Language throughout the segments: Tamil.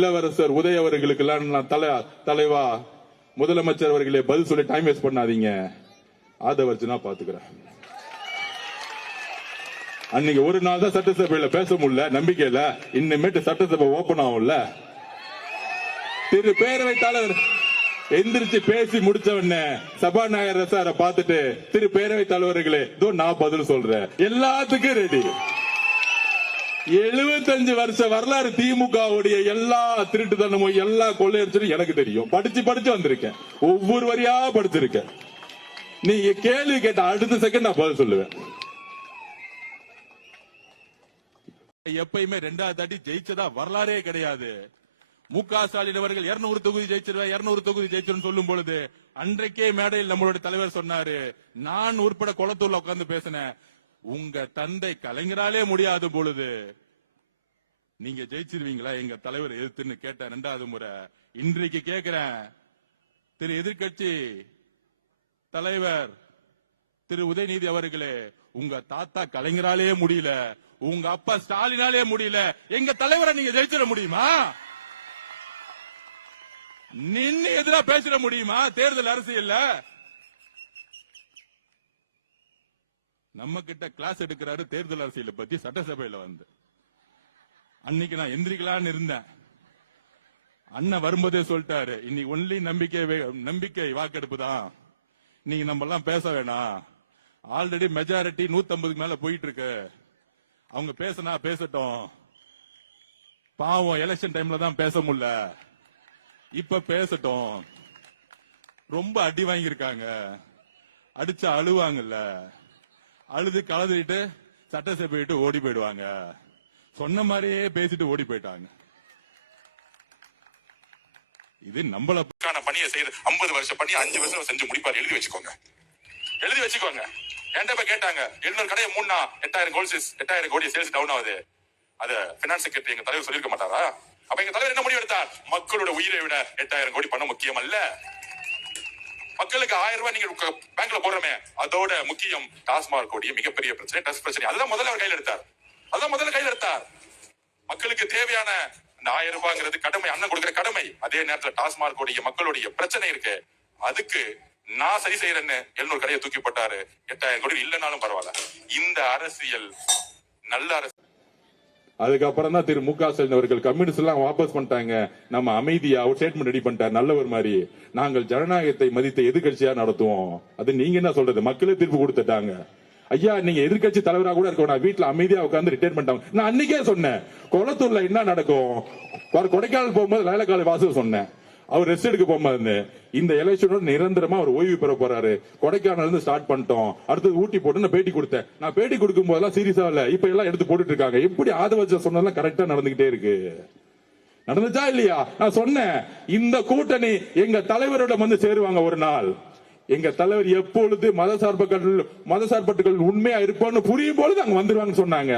இளவரசர் உதய அவர்களுக்கு எல்லாம் தலைவா முதலமைச்சர் அவர்களே பதில் சொல்லி டைம் வேஸ்ட் பண்ணாதீங்க. ஆதவர்ஜனா பாத்துக்கிறேன். அன்னைக்கு ஒரு நாள் தான் சட்டசபையில பேச முடியல, நம்பிக்கையில. இன்னமேட்டு சட்டசபை ஓபன் ஆகும்ல. திரு பேரவைத் தலைவர் எந்திரிச்சு பேசி முடிச்ச உடனே சபாநாயகர் சார பார்த்துட்டு, திரு பேரவைத் தலைவர்களே இதோ நான் பதில் சொல்றேன், எல்லாத்துக்கும் ரெடி. 75 வருஷ வரலாறு திமுகவுடைய எல்லா திருட்டுத்தனமும் எல்லா கொள்ளையடிச்சும் எனக்கு தெரியும். படிச்சு வந்திருக்கேன், ஒவ்வொரு வரியா படிச்சிருக்கேன். நீங்க கேள்வி கேட்ட அடுத்த செகண்ட் நான் பதில் சொல்லுவேன். எப்பயுமே 2வது தாட்டி ஜெயிச்சதா வரலாறே கிடையாது. மு.க. ஸ்டாலின் அவர்கள் 200 தொகுதி ஜெயிச்சிருவேன், 200 தொகுதி ஜெயிச்சிரும் சொல்லும் பொழுது அன்றைக்கே மேடையில் நம்மளுடைய தலைவர் சொன்னாரு, நான் உட்பட குளத்தூர்ல உட்கார்ந்து பேசினேன், உங்க தந்தை கலைஞராலே முடியாத பொழுது நீங்க ஜெயிச்சிருவீங்களா எங்க தலைவர் எதிர்த்துன்னு கேட்ட 2வது முறை. இன்றைக்கு கேட்கிறேன், திரு எதிர்கட்சி தலைவர் திரு உதயநிதி அவர்களே, உங்க தாத்தா கலைஞராலே முடியல, உங்க அப்பா ஸ்டாலினாலே முடியல, எங்க தலைவரை நீங்க ஜெயிச்சிட முடியுமா? நின்னு எதிரா பேசிட முடியுமா? தேர்தல் அரசியல்ல நம்ம கிட்ட கிளாஸ் எடுக்கிறாரு தேர்தல் அரசியலை பத்தி சட்டசபையில வந்து. அன்னைக்கு நான் எந்திரிக்கலான்னு இருந்தேன். அண்ணன் வரும்போதே சொல்லிட்டாரு, இன்னைக்கு ஒன்லி நம்பிக்கை வாக்கெடுப்பு தான், நீங்க நம்ம எல்லாம் பேச வேணாம், ஆல்ரெடி மெஜாரிட்டி 150 மேல போயிட்டு இருக்கு, அவங்க பேசினா பேசட்டும், பாவம் எலெக்ஷன் டைம்ல தான் பேச முடியல, இப்ப பேசட்டும், ரொம்ப அடி வாங்கியிருக்காங்க, அடிச்சா அழுவாங்கல்ல, அழுது கலந்துட்டு சட்டசபை விட்டு ஓடி போயிடுவாங்க, சொன்ன மாதிரியே பேசிட்டு ஓடி போயிட்டாங்க. இது நம்மள பணியை செய்து 50 வருஷம் பண்ணி 5 வருஷம் செஞ்சு முடிப்பாரு. எழுதி வச்சுக்கோங்க. என்கிட்ட போய் கேட்டாங்க, 700 கடையை மூணா 8000 கோடி சேல்ஸ் டவுன் ஆகுது, அத பினான்ஸ் செக்ரட்டரி எங்க தலைவர் சொல்லிருக்க மாட்டாரா? அப்ப எங்க தலைவர் என்ன முடிவு எடுத்தார்? மக்களோட உயிரை விட 8000 கோடி பணம் முக்கியம் அல்ல, மக்களுக்கு 1000 ரூபாய் நீங்க பேங்க்ல போடுறமே அதோட முக்கியம் டாஸ்மாக் கோடிய மிகப்பெரிய பிரச்சனை, டஸ்ட் பிரச்சனை. அதுதான் முதல்ல அவர் கையில் எடுத்தார். மக்களுக்கு தேவையான இந்த 1000 ரூபாய்ங்கிறது கடமை, அண்ணன் கொடுக்கிற கடமை. அதே நேரத்தில் டாஸ்மாக் கோடிய மக்களுடைய பிரச்சனை இருக்கு, அதுக்கு நான் சரி செய்யறேன்னு 700 கடையை தூக்கி போட்டாரு. 8000 கோடி இல்லைனாலும் பரவாயில்ல. இந்த அரசியல் நல்ல அரசியல். அதுக்கப்புறம் தான் திரு மு.க. ஸ்டாலின் அவர்கள் கம்யூனிஸ்ட் எல்லாம் வாபஸ் பண்ணிட்டாங்க, நம்ம அமைதியா ஒரு ஸ்டேட்மெண்ட் ரெடி பண்ணிட்டார். நல்லவர் மாதிரி நாங்கள் ஜனநாயகத்தை மதித்த எதிர்கட்சியா நடத்துவோம். அது நீங்க என்ன சொல்றது? மக்களே தீர்ப்பு கொடுத்துட்டாங்க. ஐயா நீங்க எதிர்கட்சி தலைவராக கூட இருக்க, நான் வீட்டுல அமைதியா உட்கார்ந்து ரிட்டையர் பண்ணிட்டாங்க. நான் அன்னைக்கே சொன்னேன், குளத்தூர்ல என்ன நடக்கும், கொடைக்கானல் போகும்போது லைலக்கால வாசல் சொன்னேன், அவர் ரெஸ்ட் எடுக்க போகும்போது இந்த எலெக்ஷனோட நிரந்தரமா அவர் ஓய்வு பெற போறாரு, கொடைக்கானல் இருந்து ஸ்டார்ட் பண்ணிட்டோம், அடுத்தது ஊட்டி போட்டு நான் பேட்டி கொடுத்தேன். நான் பேட்டி கொடுக்கும் போதெல்லாம் சீரியஸா இல்ல, இப்ப எல்லாம் எடுத்து போட்டுட்டு இருக்காங்க. எப்படி ஆதவர்ஜனா சொன்னதெல்லாம் கரெக்டா நடந்துகிட்டே இருக்கு. நடந்துச்சா இல்லையா? நான் சொன்னேன், இந்த கூட்டணி எங்க தலைவரோட வந்து சேருவாங்க ஒரு நாள். எங்க தலைவர் எப்பொழுது மதசார்பற்றுகள் உண்மையா இருப்பான்னு புரியும் பொழுது அங்க வந்துருவாங்க சொன்னாங்க.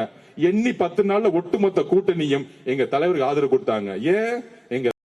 எண்ணி 10 நாள்ல ஒட்டுமொத்த கூட்டணியும் எங்க தலைவருக்கு ஆதரவு கொடுத்தாங்க. ஏன்?